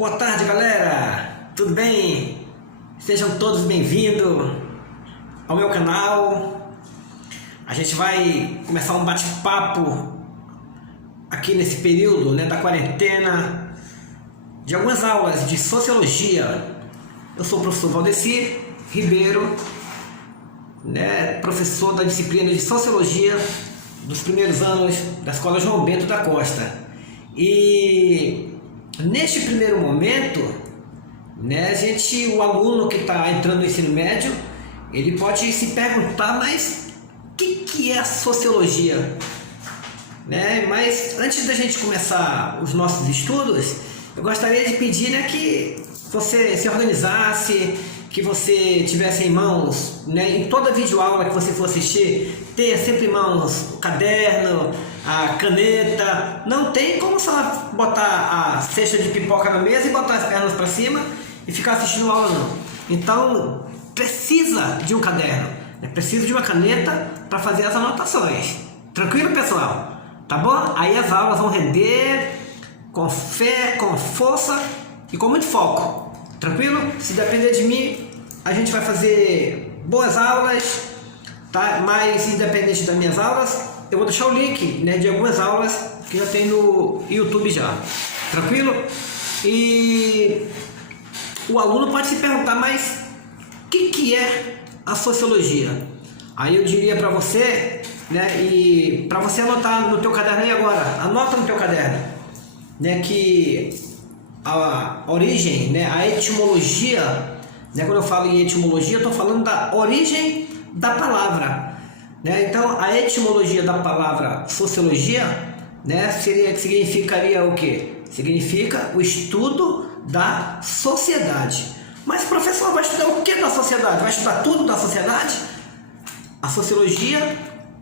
Boa tarde, galera! Tudo bem? Sejam todos bem-vindos ao meu canal. A gente vai começar um bate-papo aqui nesse período, da quarentena, de algumas aulas de sociologia. Eu sou o professor Valdeci Ribeiro, professor da disciplina de sociologia dos primeiros anos da Escola João Bento da Costa. E neste primeiro momento, o aluno que está entrando no ensino médio, ele pode se perguntar, mas o que é a sociologia? Mas antes da gente começar os nossos estudos, eu gostaria de pedir que você se organizasse, que você tivesse em mãos, em toda videoaula que você for assistir, tenha sempre em mãos o caderno, a caneta. Não tem como só botar a cesta de pipoca na mesa e botar as pernas para cima e ficar assistindo a aula, não. Então, precisa de um caderno, precisa de uma caneta para fazer as anotações. Tranquilo, pessoal? Tá bom? Aí as aulas vão render com fé, com força e com muito foco. Tranquilo? Se depender de mim, a gente vai fazer boas aulas, tá? Mas independente das minhas aulas, eu vou deixar o link, de algumas aulas que já tem no YouTube já. Tranquilo? E o aluno pode se perguntar, mas o que é a sociologia? Aí eu diria para você, e para você anotar no teu caderno aí agora, anota no teu caderno, que a origem, a etimologia, quando eu falo em etimologia, eu estou falando da origem da palavra, então a etimologia da palavra sociologia, significaria o quê? Significa o estudo da sociedade. Mas professor, vai estudar o que da sociedade? Vai estudar tudo da sociedade? A sociologia,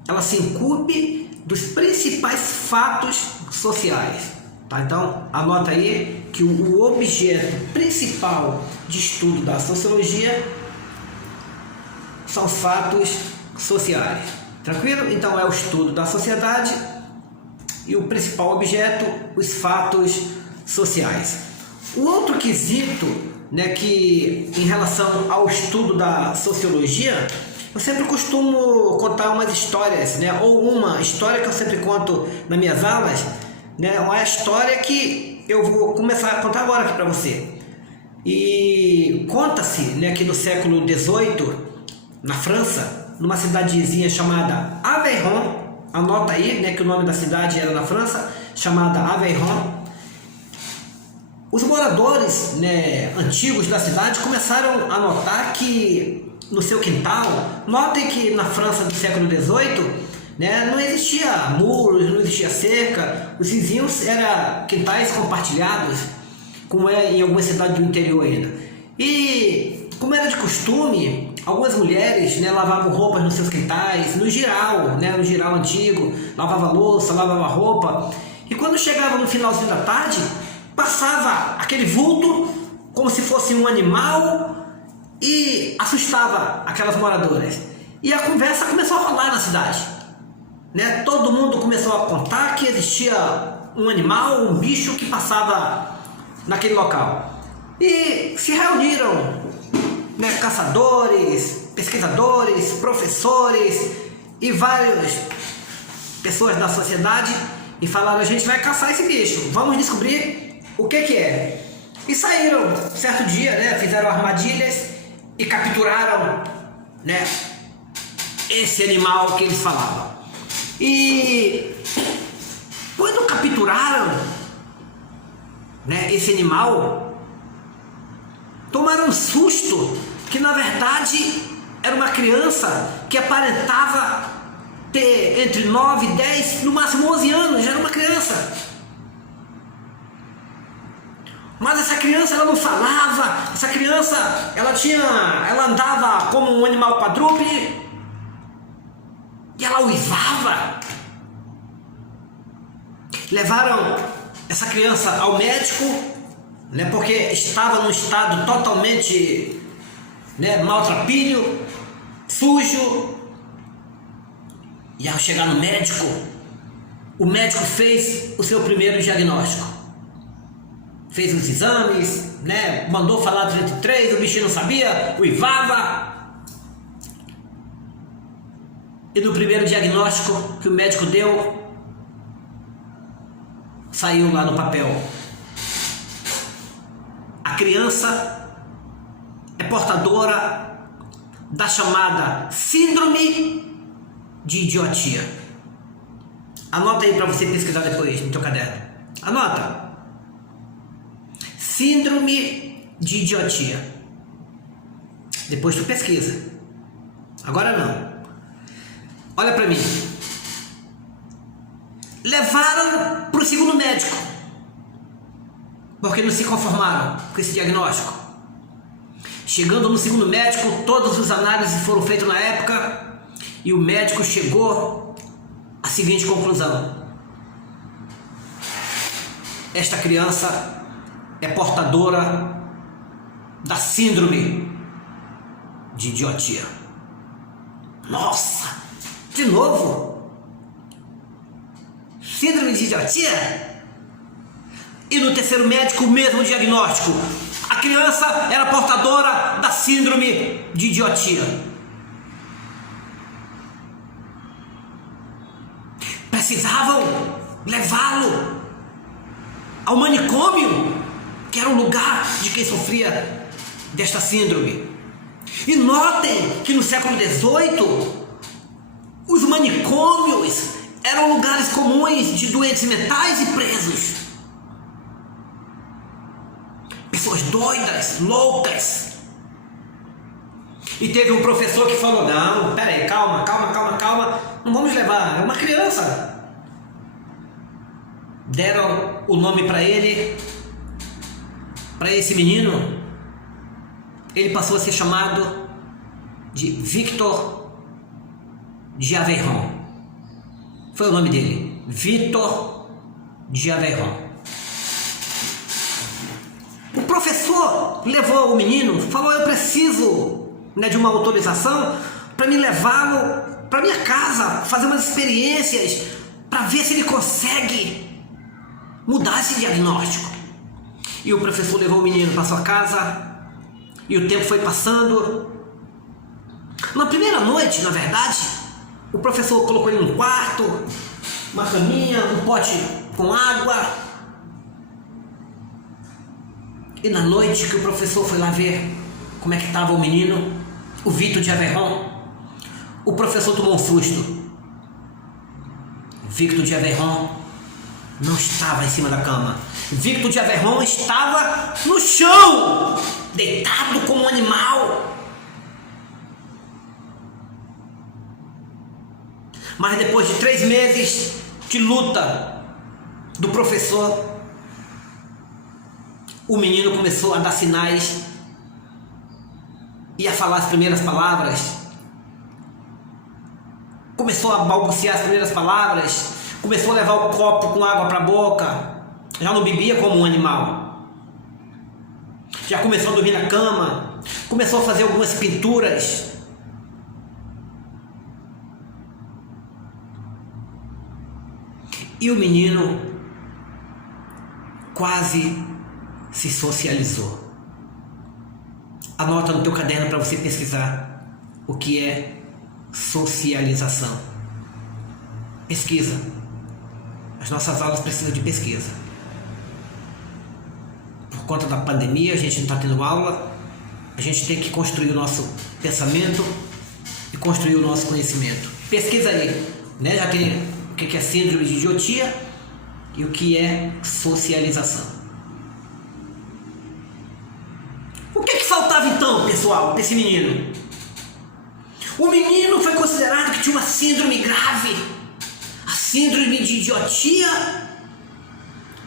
ela se incumbe dos principais fatos sociais. Tá? Então, anota aí que o objeto principal de estudo da sociologia são os fatos sociais. Tranquilo? Então, é o estudo da sociedade e o principal objeto, os fatos sociais. O outro quesito, que em relação ao estudo da sociologia, eu sempre costumo contar umas histórias, ou uma história que eu sempre conto nas minhas aulas, uma história que eu vou começar a contar agora aqui para você. E conta-se, que no século XVIII, na França, numa cidadezinha chamada Aveyron, anota aí, que o nome da cidade era na França, chamada Aveyron. Os moradores, antigos da cidade começaram a notar que no seu quintal, notem que na França do século XVIII, não existia muros, não existia cerca, os vizinhos eram quintais compartilhados, como é em algumas cidades do interior ainda. E, como era de costume, algumas mulheres lavavam roupas nos seus quintais, no giral antigo, lavava louça, lavava roupa, e quando chegava no finalzinho da tarde, passava aquele vulto como se fosse um animal e assustava aquelas moradoras. E a conversa começou a rolar na cidade. Todo mundo começou a contar que existia um animal, um bicho que passava naquele local. E se reuniram caçadores, pesquisadores, professores e várias pessoas da sociedade e falaram: a gente vai caçar esse bicho, vamos descobrir o que é. E saíram certo dia, fizeram armadilhas e capturaram esse animal que eles falavam. E quando capturaram esse animal, tomaram um susto, que na verdade era uma criança que aparentava ter entre 9, 10, no máximo 11 anos, já era uma criança. Mas essa criança, ela não falava, essa criança, ela andava como um animal quadrúpede, e ela uivava. Levaram essa criança ao médico, porque estava num estado totalmente maltrapilho, sujo. E ao chegar no médico, o médico fez o seu primeiro diagnóstico. fez os exames, né? Mandou falar 33, o bichinho não sabia, uivava. E no primeiro diagnóstico que o médico deu, saiu lá no papel: a criança é portadora da chamada síndrome de idiotia. Anota aí para você pesquisar depois no teu caderno. Anota: síndrome de idiotia. Depois tu pesquisa. Agora não. Olha para mim. Levaram para o segundo médico, porque não se conformaram com esse diagnóstico. Chegando no segundo médico, todas as análises foram feitas na época e o médico chegou à seguinte conclusão: esta criança é portadora da síndrome de idiotia. Nossa, de novo? Síndrome de idiotia? E no terceiro médico, o mesmo diagnóstico: a criança era portadora da síndrome de idiotia. Precisavam levá-lo ao manicômio, que era o lugar de quem sofria desta síndrome. E notem que no século XVIII, os manicômios eram lugares comuns de doentes mentais e presos. Pessoas doidas, loucas. E teve um professor que falou: não, peraí, calma, não vamos levar, é uma criança. Deram o nome para ele, para esse menino. Ele passou a ser chamado de Victor de Aveyron. Foi o nome dele, Victor de Aveyron. O professor levou o menino, falou: eu preciso, né, de uma autorização para me levá-lo para minha casa, fazer umas experiências para ver se ele consegue mudar esse diagnóstico. E o professor levou o menino para sua casa e o tempo foi passando. Na primeira noite, na verdade, o professor colocou ele num quarto, uma caminha, um pote com água. E na noite que o professor foi lá ver como é que estava o menino, o Victor de Aveyron, o professor tomou um susto. Victor de Aveyron não estava em cima da cama. Victor de Aveyron estava no chão, deitado como um animal. Mas depois de 3 meses de luta do professor, o menino começou a dar sinais e a falar as primeiras palavras. Começou a balbuciar as primeiras palavras. Começou a levar o copo com água para a boca. Já não bebia como um animal. Já começou a dormir na cama. Começou a fazer algumas pinturas. E o menino quase se socializou. Anota no teu caderno para você pesquisar o que é socialização. Pesquisa. As nossas aulas precisam de pesquisa. Por conta da pandemia, a gente não está tendo aula. A gente tem que construir o nosso pensamento e construir o nosso conhecimento. Pesquisa aí, né? Já tem o que é síndrome de idiotia e o que é socialização. O que faltava então, pessoal, desse menino? O menino foi considerado que tinha uma síndrome grave. A síndrome de idiotia,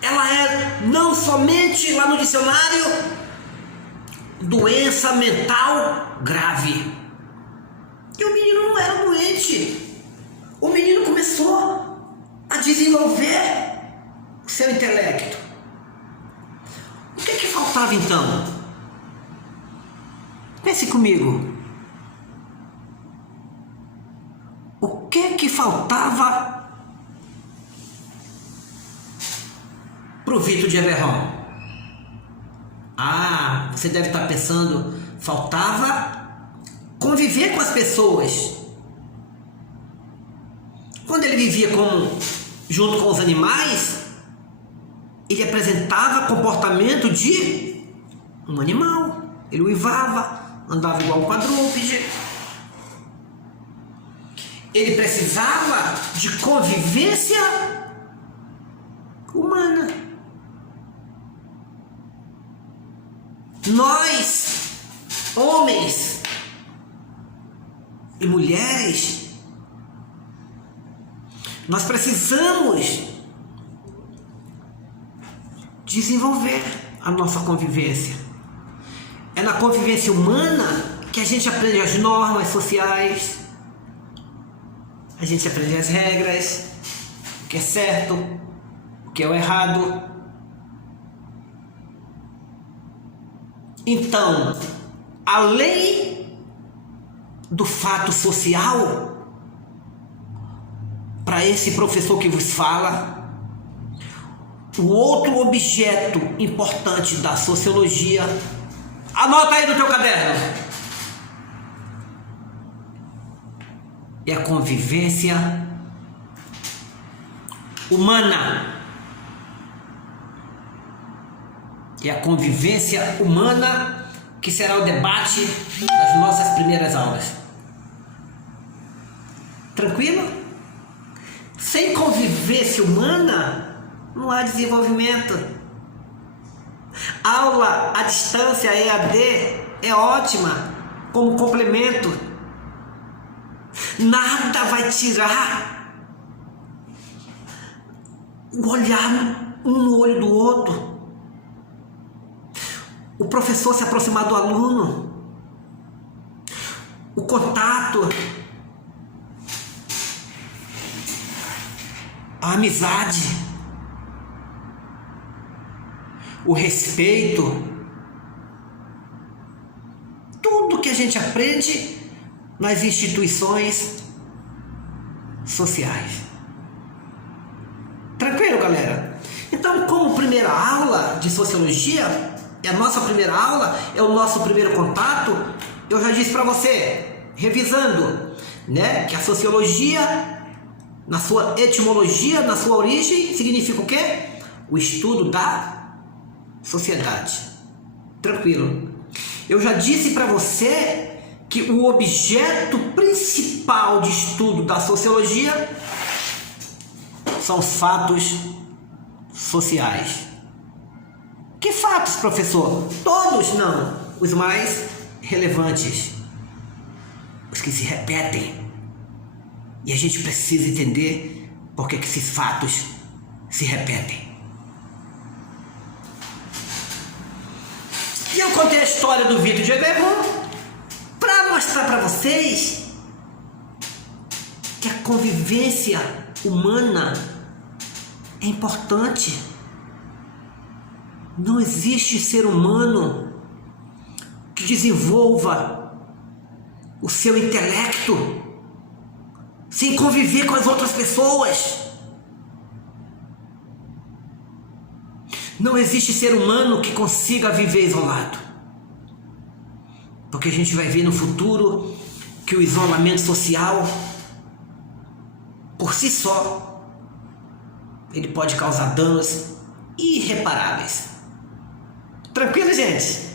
ela é não somente lá no dicionário doença mental grave. E o menino não era doente. O menino começou a desenvolver o seu intelecto. O que faltava então? Pense comigo. O que faltava para o Victor de Aveyron? Ah, você deve estar pensando, faltava conviver com as pessoas. Quando ele vivia junto com os animais, ele apresentava comportamento de um animal. Ele uivava, andava igual um quadrúpede. Ele precisava de convivência humana. Nós, homens e mulheres, nós precisamos desenvolver a nossa convivência. É na convivência humana que a gente aprende as normas sociais, a gente aprende as regras, o que é certo, o que é o errado. Então, além do fato social, para esse professor que vos fala, o outro objeto importante da sociologia, anota aí no teu caderno, é a convivência humana. É a convivência humana que será o debate das nossas primeiras aulas. Tranquilo? Sem convivência humana, não há desenvolvimento. Aula à distância, EAD, é ótima como complemento. Nada vai tirar o olhar um no olho do outro. O professor se aproximar do aluno, o contato, a amizade, o respeito, tudo que a gente aprende nas instituições sociais. Tranquilo, galera? Então, como primeira aula de sociologia, é a nossa primeira aula, é o nosso primeiro contato, eu já disse para você, revisando, né, que a sociologia, na sua etimologia, na sua origem, significa o quê? O estudo da sociedade. Tranquilo. Eu já disse para você que o objeto principal de estudo da sociologia são os fatos sociais. Que fatos, professor? Todos não. Os mais relevantes. Os que se repetem. E a gente precisa entender por que esses fatos se repetem. E eu contei a história do Vitor de Aguirre para mostrar para vocês que a convivência humana é importante. Não existe ser humano que desenvolva o seu intelecto sem conviver com as outras pessoas. Não existe ser humano que consiga viver isolado. Porque a gente vai ver no futuro que o isolamento social, por si só, ele pode causar danos irreparáveis. Tranquilo, gente?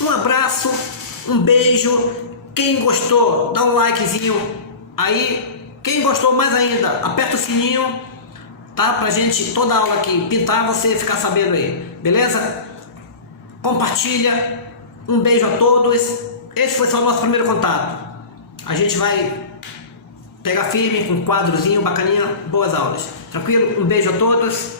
Um abraço, um beijo. Quem gostou, dá um likezinho aí. Quem gostou mais ainda, aperta o sininho, tá? Pra gente, toda aula que pintar, você ficar sabendo aí. Beleza? Compartilha. Um beijo a todos. Esse foi só o nosso primeiro contato. A gente vai pegar firme com um quadrozinho bacaninha. Boas aulas. Tranquilo? Um beijo a todos.